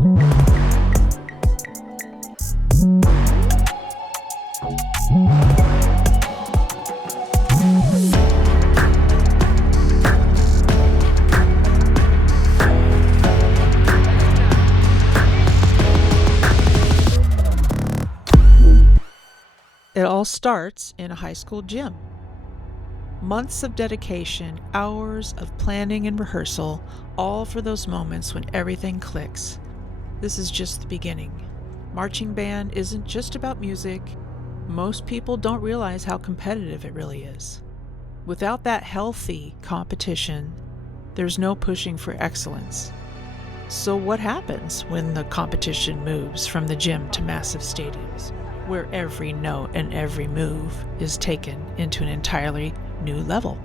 It all starts in a high school gym. Months of dedication, hours of planning and rehearsal, all for those moments when everything clicks. This is just the beginning. Marching band isn't just about music. Most people don't realize how competitive it really is. Without that healthy competition, there's no pushing for excellence. So what happens when the competition moves from the gym to massive stadiums, where every note and every move is taken into an entirely new level?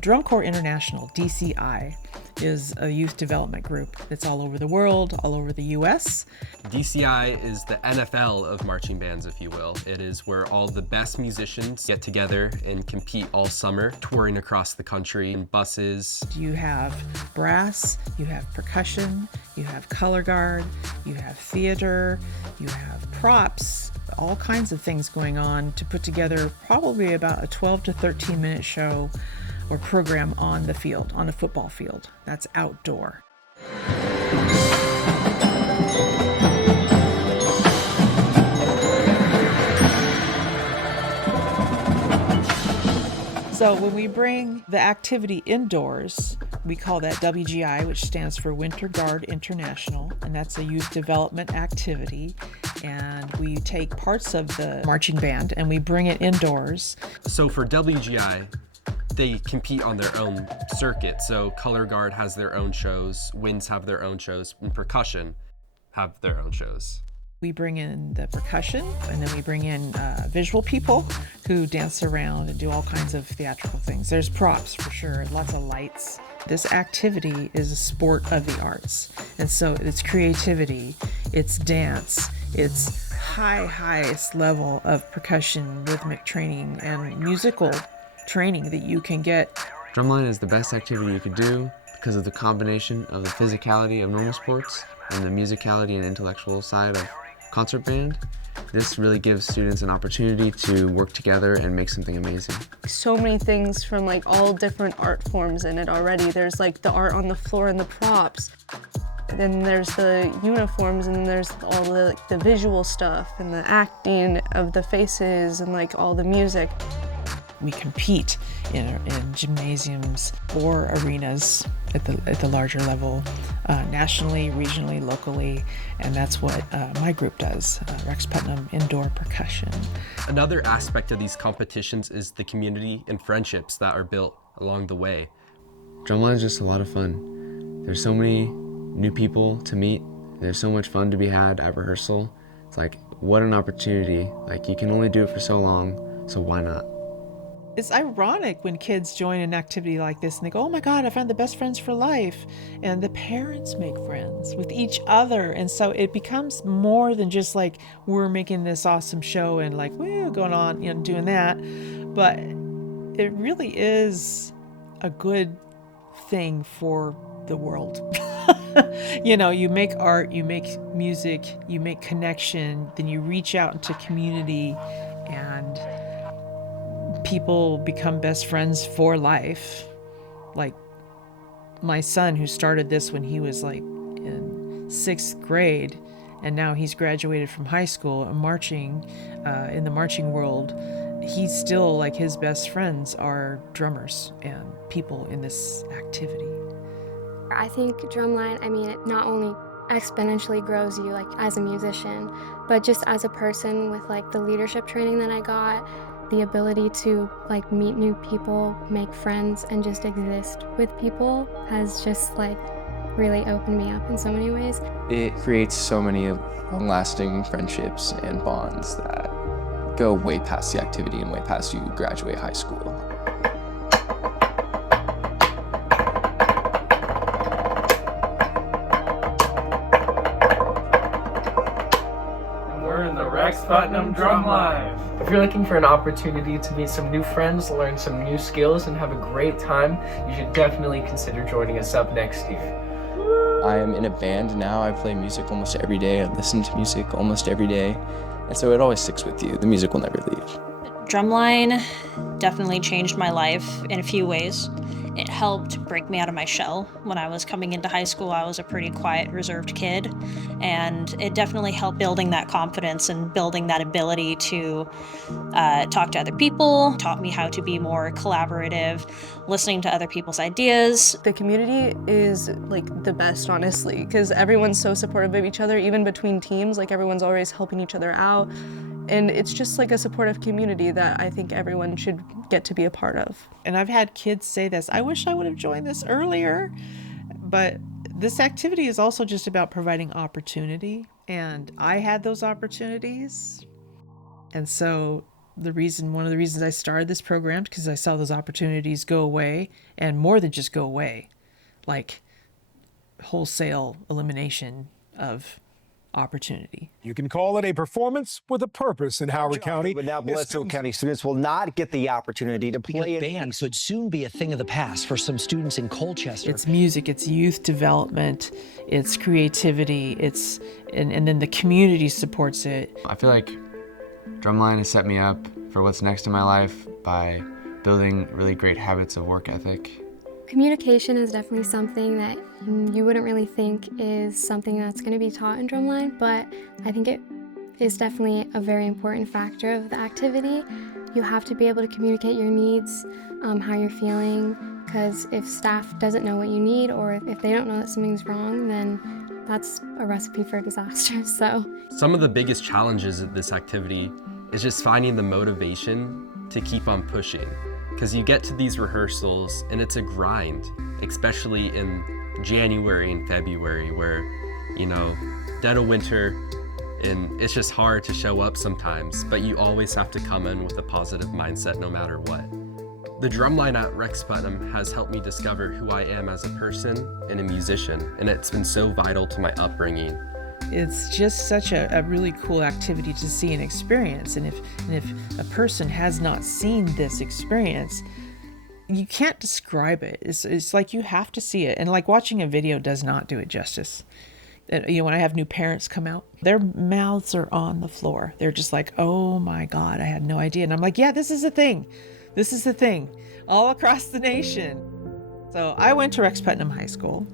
Drum Corps International, DCI, is a youth development group that's all over the world, all over the US. DCI is the NFL of marching bands, if you will. It is where all the best musicians get together and compete all summer, touring across the country in buses. You have brass, you have percussion, you have color guard, you have theater, you have props, all kinds of things going on to put together probably about a 12 to 13 minute show or program on the field, on a football field. That's outdoor. So when we bring the activity indoors, we call that WGI, which stands for Winter Guard International, and that's a youth development activity. And we take parts of the marching band and we bring it indoors. So for WGI, they compete on their own circuit. So Color Guard has their own shows, Winds have their own shows, and Percussion have their own shows. We bring in the percussion, and then we bring in visual people who dance around and do all kinds of theatrical things. There's props for sure, lots of lights. This activity is a sport of the arts. And so it's creativity, it's dance, it's highest level of percussion, rhythmic training, and musical training that you can get. Drumline is the best activity you could do because of the combination of the physicality of normal sports and the musicality and intellectual side of concert band. This really gives students an opportunity to work together and make something amazing. So many things from like all different art forms in it already. There's like the art on the floor and the props. Then there's the uniforms, and then there's all the visual stuff and the acting of the faces and like all the music. We compete in gymnasiums or arenas at the larger level, nationally, regionally, locally, and that's what my group does, Rex Putnam Indoor Percussion. Another aspect of these competitions is the community and friendships that are built along the way. Drumline is just a lot of fun. There's so many new people to meet. There's so much fun to be had at rehearsal. It's like, what an opportunity. Like, you can only do it for so long, so why not? It's ironic when kids join an activity like this and they go, oh my God, I found the best friends for life. And the parents make friends with each other. And so it becomes more than just like, we're making this awesome show and like, we're going on, doing that. But it really is a good thing for the world. You make art, you make music, you make connection, then you reach out into community, and people become best friends for life. Like my son, who started this when he was like in 6th grade, and now he's graduated from high school and marching in the marching world. He's still like, his best friends are drummers and people in this activity. I think drumline, it not only exponentially grows you like as a musician, but just as a person with like the leadership training that I got, the ability to like meet new people, make friends, and just exist with people has just like really opened me up in so many ways. It creates so many long-lasting friendships and bonds that go way past the activity and way past you graduate high school. We're in the Rex Putnam Drum Live. If you're looking for an opportunity to meet some new friends, learn some new skills, and have a great time, you should definitely consider joining us up next year. I am in a band now. I play music almost every day. I listen to music almost every day. And so it always sticks with you. The music will never leave. Drumline definitely changed my life in a few ways. It helped break me out of my shell. When I was coming into high school, I was a pretty quiet, reserved kid, and it definitely helped building that confidence and building that ability to talk to other people, taught me how to be more collaborative, listening to other people's ideas. The community is like the best, honestly, because everyone's so supportive of each other, even between teams, like everyone's always helping each other out. And it's just like a supportive community that I think everyone should get to be a part of. And I've had kids say this, I wish I would have joined this earlier. But this activity is also just about providing opportunity. And I had those opportunities. And so one of the reasons I started this program, because I saw those opportunities go away, and more than just go away, like wholesale elimination of opportunity. You can call it a performance with a purpose in Howard County. But now Bledsoe County students will not get the opportunity to play in band could soon be a thing of the past for some students in Colchester. It's music, it's youth development, it's creativity, and then the community supports it. I feel like Drumline has set me up for what's next in my life by building really great habits of work ethic. Communication is definitely something that you wouldn't really think is something that's going to be taught in Drumline, but I think it is definitely a very important factor of the activity. You have to be able to communicate your needs, how you're feeling, because if staff doesn't know what you need, or if they don't know that something's wrong, then that's a recipe for disaster. So Some of the biggest challenges of this activity is just finding the motivation to keep on pushing. Because you get to these rehearsals and it's a grind, especially in January and February where, dead of winter, and it's just hard to show up sometimes, but you always have to come in with a positive mindset no matter what. The drumline at Rex Putnam has helped me discover who I am as a person and a musician, and it's been so vital to my upbringing. It's just such a really cool activity to see and experience. And if a person has not seen this experience, you can't describe it. It's like you have to see it. And like watching a video does not do it justice. When I have new parents come out, their mouths are on the floor. They're just like, oh my God, I had no idea. And I'm like, yeah, this is a thing. This is the thing all across the nation. So I went to Rex Putnam High School.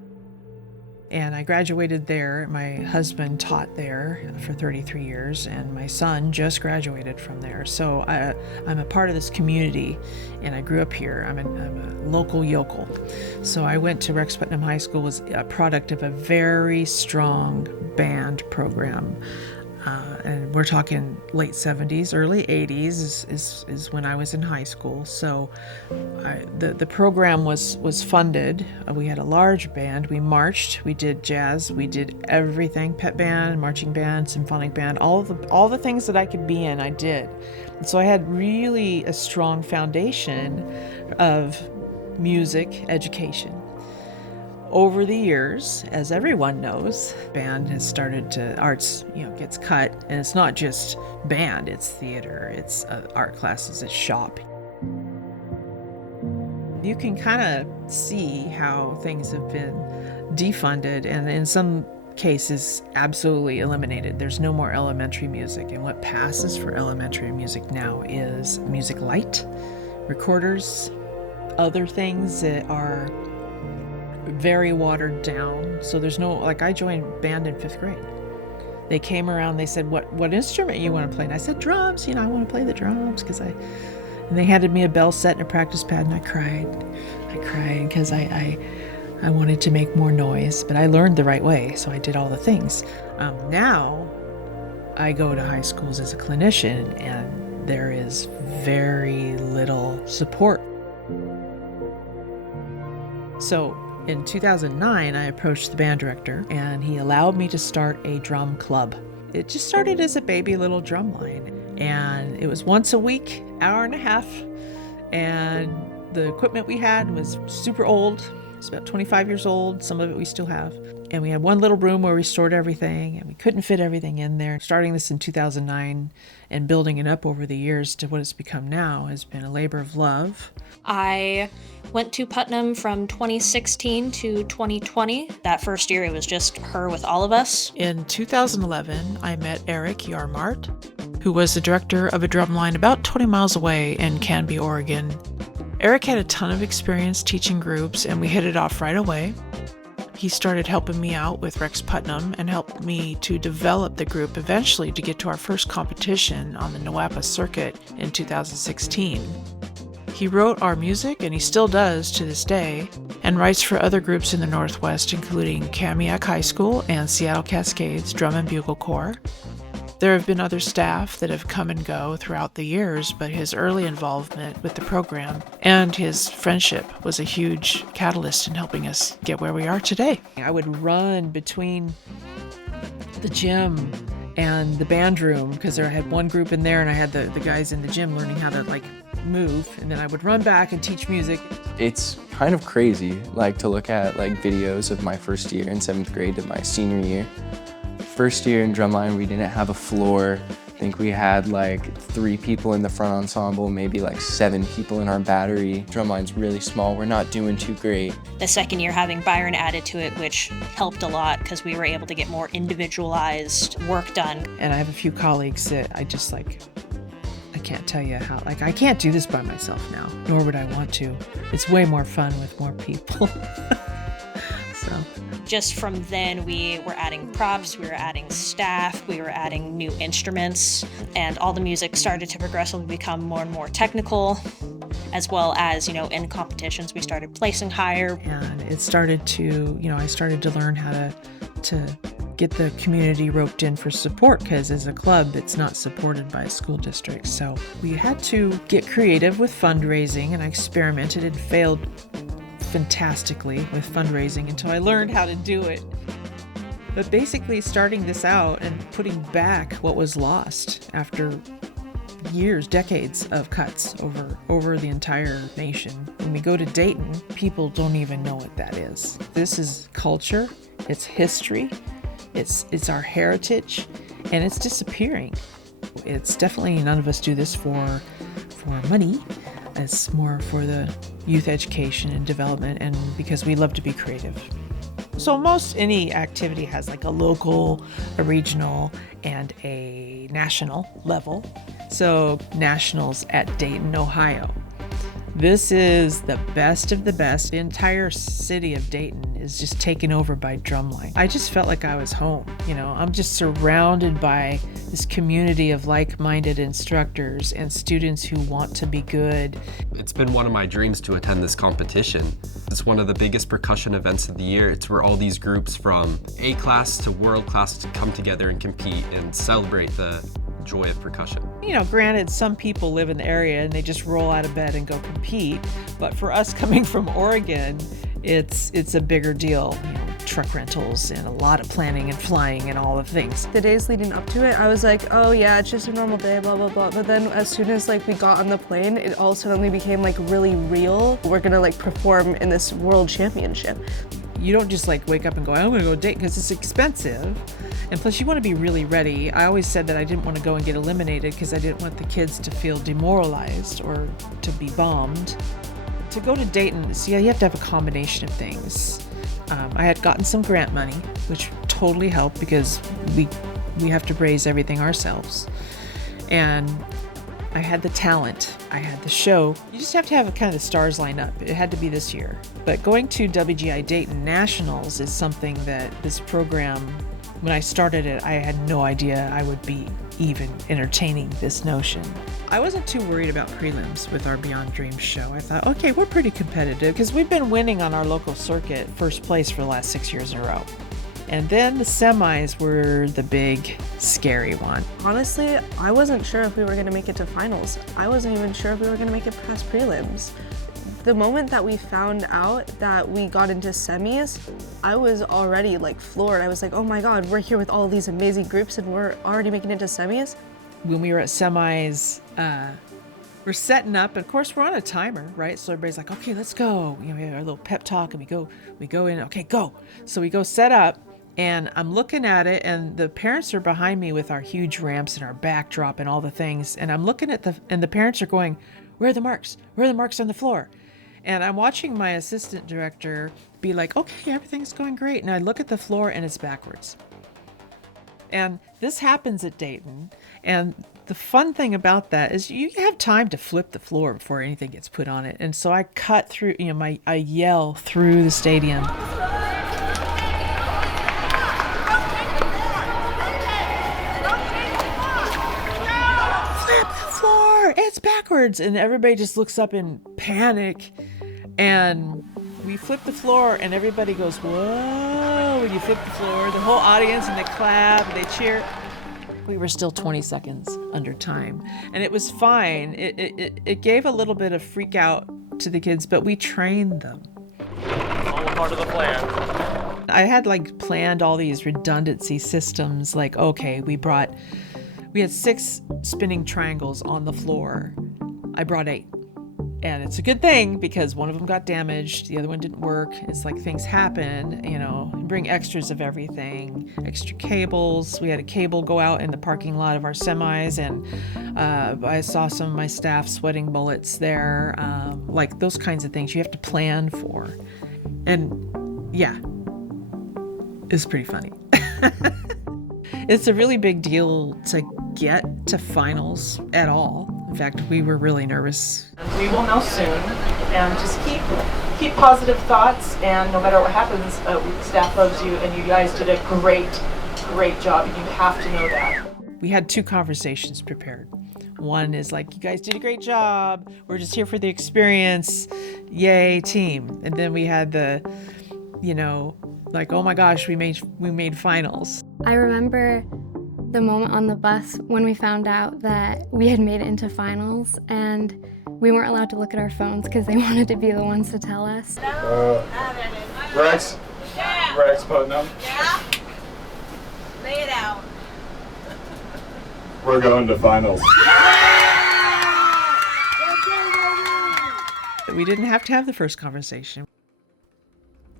And I graduated there. My husband taught there for 33 years, and my son just graduated from there. So I'm a part of this community, and I grew up here. I'm a local yokel. So I went to Rex Putnam High School, was a product of a very strong band program. And we're talking late 70s, early 80s is when I was in high school. So the program was funded. We had a large band. We marched, we did jazz, we did everything, pep band, marching band, symphonic band, all the things that I could be in, I did. And so I had really a strong foundation of music education. Over the years, as everyone knows, band has started to, arts, gets cut, and it's not just band, it's theater, it's art classes, it's shop. You can kind of see how things have been defunded and in some cases absolutely eliminated. There's no more elementary music, and what passes for elementary music now is music light, recorders, other things that are very watered down. So there's no, like I joined band in 5th grade. They came around, they said, what instrument you want to play? And I said, drums, I want to play the drums and they handed me a bell set and a practice pad, and I cried because I wanted to make more noise, but I learned the right way. So I did all the things. Now I go to high schools as a clinician, and there is very little support. So in 2009, I approached the band director, and he allowed me to start a drum club. It just started as a baby little drum line, and it was once a week, hour and a half, and the equipment we had was super old. It's about 25 years old. Some of it we still have. And we had one little room where we stored everything, and we couldn't fit everything in there. Starting this in 2009 and building it up over the years to what it's become now has been a labor of love. I went to Putnam from 2016 to 2020. That first year, it was just her with all of us. In 2011, I met Eric Yarmart, who was the director of a drumline about 20 miles away in Canby, Oregon. Eric had a ton of experience teaching groups, and we hit it off right away. He started helping me out with Rex Putnam and helped me to develop the group eventually to get to our first competition on the Newapa circuit in 2016. He wrote our music, and he still does to this day, and writes for other groups in the Northwest, including Kamiak High School and Seattle Cascades Drum and Bugle Corps. There have been other staff that have come and go throughout the years, but his early involvement with the program and his friendship was a huge catalyst in helping us get where we are today. I would run between the gym and the band room because I had one group in there and I had the guys in the gym learning how to move, and then I would run back and teach music. It's kind of crazy to look at videos of my first year in 7th grade to my senior year. First year in drumline, we didn't have a floor. I think we had 3 people in the front ensemble, maybe 7 people in our battery. Drumline's really small, we're not doing too great. The second year having Byron added to it, which helped a lot because we were able to get more individualized work done. And I have a few colleagues that I just I can't tell you how, I can't do this by myself now, nor would I want to. It's way more fun with more people. So. Just from then, we were adding props, we were adding staff, we were adding new instruments, and all the music started to progressively become more and more technical, as well as, in competitions, we started placing higher. And it started to, I started to learn how to get the community roped in for support, because as a club, it's not supported by a school district. So we had to get creative with fundraising, and I experimented and failed fantastically with fundraising until I learned how to do it. But basically starting this out and putting back what was lost after years, decades of cuts over the entire nation. When we go to Dayton, people don't even know what that is. This is culture, it's history, it's our heritage, and it's disappearing. It's definitely, none of us do this for money. It's more for the youth education and development, and because we love to be creative. So most any activity has a local, a regional, and a national level. So nationals at Dayton, Ohio. This is the best of the best. The entire city of Dayton is just taken over by drumline. I just felt like I was home. I'm just surrounded by this community of like-minded instructors and students who want to be good. It's been one of my dreams to attend this competition. It's one of the biggest percussion events of the year. It's where all these groups from A class to world class to come together and compete and celebrate the joy of percussion. Granted, some people live in the area and they just roll out of bed and go compete, but for us coming from Oregon, it's a bigger deal. Truck rentals and a lot of planning and flying and all the things. The days leading up to it, I was like, oh yeah, it's just a normal day, blah, blah, blah. But then as soon as we got on the plane, it all suddenly became really real. We're gonna perform in this world championship. You don't just wake up and go, I'm gonna go date, because it's expensive. And plus you want to be really ready. I always said that I didn't want to go and get eliminated because I didn't want the kids to feel demoralized or to be bombed. To go to Dayton, you have to have a combination of things. I had gotten some grant money, which totally helped because we have to raise everything ourselves. And I had the talent, I had the show. You just have to have kind of the stars line up. It had to be this year. But going to WGI Dayton Nationals is something that this program, when I started it, I had no idea I would be even entertaining this notion. I wasn't too worried about prelims with our Beyond Dreams show. I thought, okay, we're pretty competitive because we've been winning on our local circuit first place for the last 6 years in a row. And then the semis were the big, scary one. Honestly, I wasn't sure if we were going to make it to finals. I wasn't even sure if we were going to make it past prelims. The moment that we found out that we got into semis, I was already floored. I was like, oh my God, we're here with all these amazing groups and we're already making it to semis. When we were at semis, we're setting up, and of course we're on a timer, right? So everybody's like, okay, let's go. You know, we have our little pep talk, and we go in, okay, go. So we go set up, and I'm looking at it, and the parents are behind me with our huge ramps and our backdrop and all the things. And I'm looking at the parents are going, where are the marks? Where are the marks on the floor? And I'm watching my assistant director be like, okay, everything's going great. And I look at the floor and it's backwards. And this happens at Dayton. And the fun thing about that is you have time to flip the floor before anything gets put on it. And so I cut through, I yell through the stadium. Flip the floor, it's backwards. And everybody just looks up in panic. And we flip the floor and everybody goes, whoa, when you flip the floor. The whole audience, and they clap, and they cheer. We were still 20 seconds under time, and it was fine. It gave a little bit of freak out to the kids, but we trained them. All a part of the plan. I had planned all these redundancy systems, okay, we had 6 spinning triangles on the floor. I brought 8. And it's a good thing because one of them got damaged, the other one didn't work. It's things happen, bring extras of everything, extra cables. We had a cable go out in the parking lot of our semis, and I saw some of my staff sweating bullets there, those kinds of things you have to plan for. And yeah, it's pretty funny. It's a really big deal to get to finals at all. In fact, we were really nervous. We will know soon, and just keep positive thoughts, and no matter what happens, staff loves you, and you guys did a great job, and you have to know that. We had 2 conversations prepared. One is you guys did a great job, we're just here for the experience, yay team. And then we had the, oh my gosh, we made finals. I remember the moment on the bus when we found out that we had made it into finals, and we weren't allowed to look at our phones because they wanted to be the ones to tell us. Rex? Yeah. Rex Putnam? Yeah? Lay it out. We're going to finals. We didn't have to have the first conversation.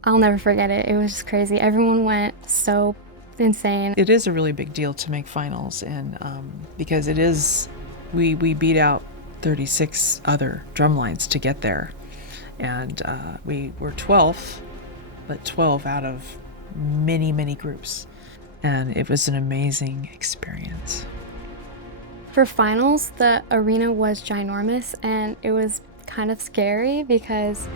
I'll never forget it. It was just crazy. Everyone went so insane. It is a really big deal to make finals, and because it is, we beat out 36 other drumlines to get there, and we were 12th, but 12 out of many groups, and it was an amazing experience. For finals, the arena was ginormous, and it was kind of scary because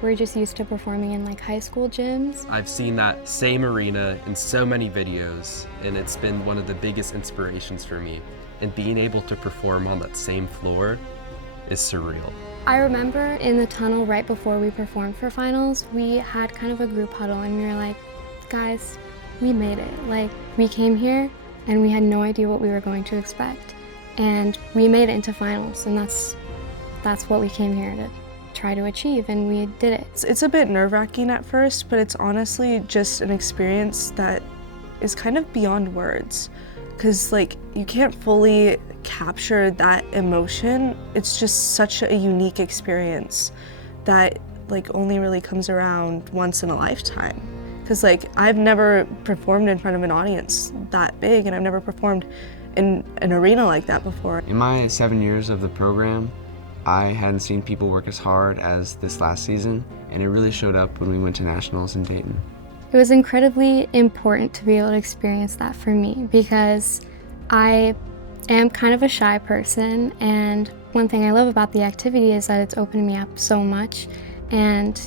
we're just used to performing in high school gyms. I've seen that same arena in so many videos, and it's been one of the biggest inspirations for me. And being able to perform on that same floor is surreal. I remember in the tunnel right before we performed for finals, we had kind of a group huddle, and we were like, guys, we made it. We came here and we had no idea what we were going to expect. And we made it into finals, and that's what we came here to try to achieve, and we did it. It's a bit nerve-wracking at first, but it's honestly just an experience that is kind of beyond words, because you can't fully capture that emotion. It's just such a unique experience that only really comes around once in a lifetime. Because I've never performed in front of an audience that big, and I've never performed in an arena like that before. In my 7 years of the program, I hadn't seen people work as hard as this last season, and it really showed up when we went to nationals in Dayton. It was incredibly important to be able to experience that for me, because I am kind of a shy person, and one thing I love about the activity is that it's opened me up so much, and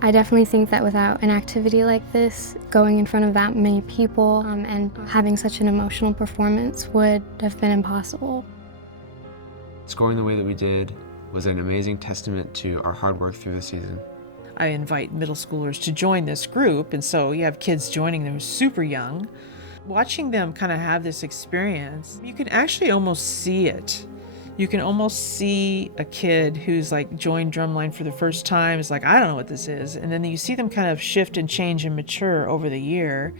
I definitely think that without an activity like this, going in front of that many people and having such an emotional performance would have been impossible. Scoring the way that we did was an amazing testament to our hard work through the season. I invite middle schoolers to join this group, and so you have kids joining them super young. Watching them kind of have this experience, you can actually almost see it. You can almost see a kid who's joined drumline for the first time, is I don't know what this is. And then you see them kind of shift and change and mature over the year.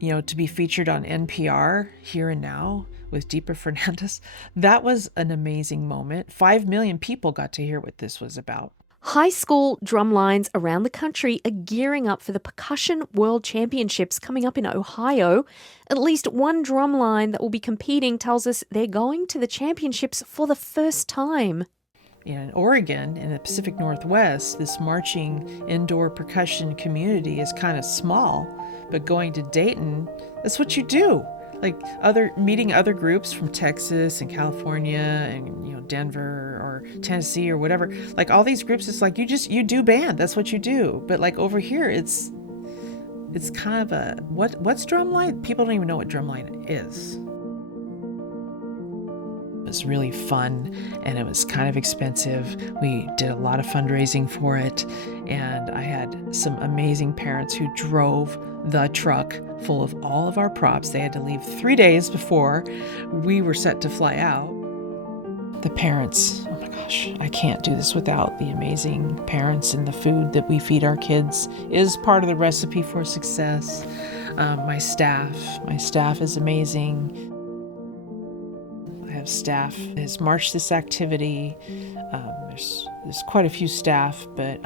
to be featured on NPR Here and Now with Deepa Fernandez, that was an amazing moment. 5 million people got to hear what this was about. High school drum lines around the country are gearing up for the Percussion World Championships coming up in Ohio. At least one drum line that will be competing tells us they're going to the championships for the first time. In Oregon, in the Pacific Northwest, this marching indoor percussion community is kind of small, but going to Dayton, that's what you do. Like meeting other groups from Texas and California and Denver or Tennessee or whatever. Like all these groups, it's like you do band. That's what you do. But like over here, it's kind of a what's drumline? People don't even know what drumline is. It was really fun and it was kind of expensive. We did a lot of fundraising for it, and I had some amazing parents who drove the truck full of all of our props. They had to leave 3 days before we were set to fly out. The parents, oh my gosh, I can't do this without the amazing parents, and the food that we feed our kids is part of the recipe for success. My staff is amazing. Staff has marched this activity. There's quite a few staff, but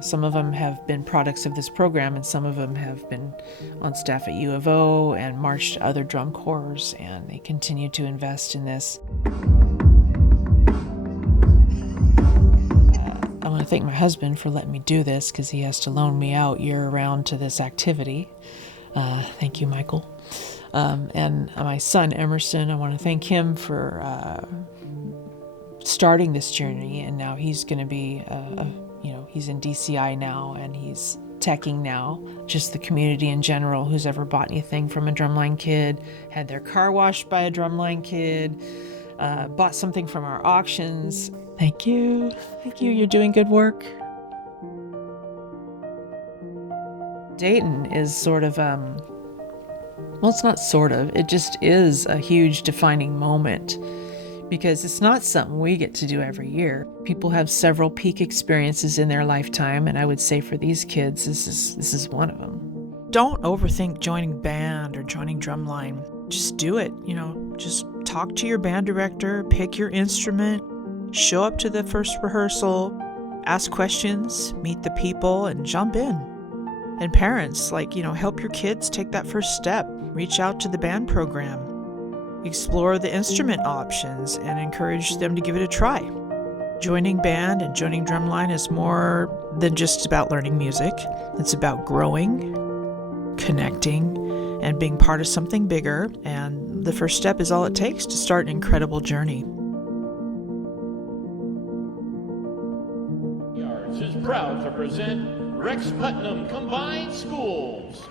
some of them have been products of this program, and some of them have been on staff at U of O and marched other drum corps, and they continue to invest in this. I want to thank my husband for letting me do this, because he has to loan me out year-round to this activity. Thank you, Michael. And my son, Emerson, I want to thank him for starting this journey. And now he's going to be, he's in DCI now, and he's teching now. Just the community in general, who's ever bought anything from a drumline kid, had their car washed by a drumline kid, bought something from our auctions. Thank you. Thank you. You're doing good work. Dayton is sort of, well, it's not sort of, it just is a huge defining moment, because it's not something we get to do every year. People have several peak experiences in their lifetime, and I would say for these kids, this is one of them. Don't overthink joining band or joining drumline. Just do it, just talk to your band director, pick your instrument, show up to the first rehearsal, ask questions, meet the people, and jump in. And parents, help your kids take that first step. Reach out to the band program. Explore the instrument options and encourage them to give it a try. Joining band and joining drumline is more than just about learning music. It's about growing, connecting, and being part of something bigger. And the first step is all it takes to start an incredible journey. Yards is proud to present Rex Putnam Combined Schools.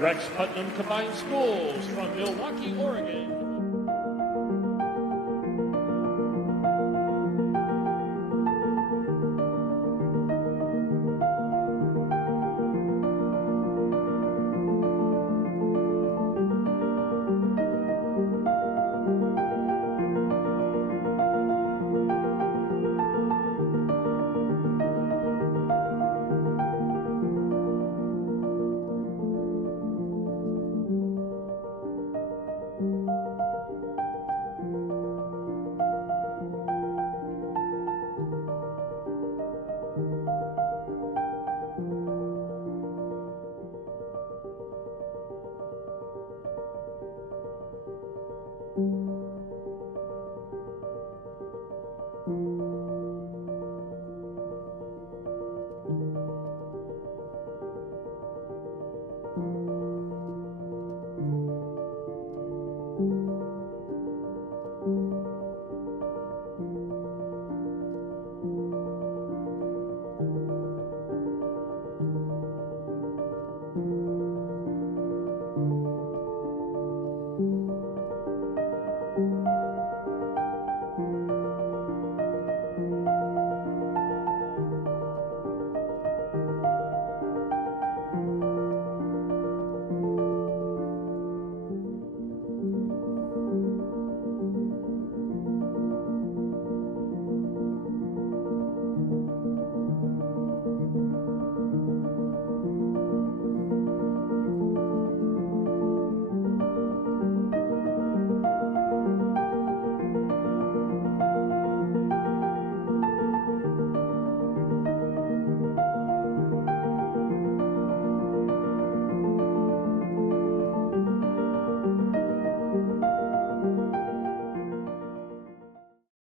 Rex Putnam Combined Schools from Milwaukee, Oregon.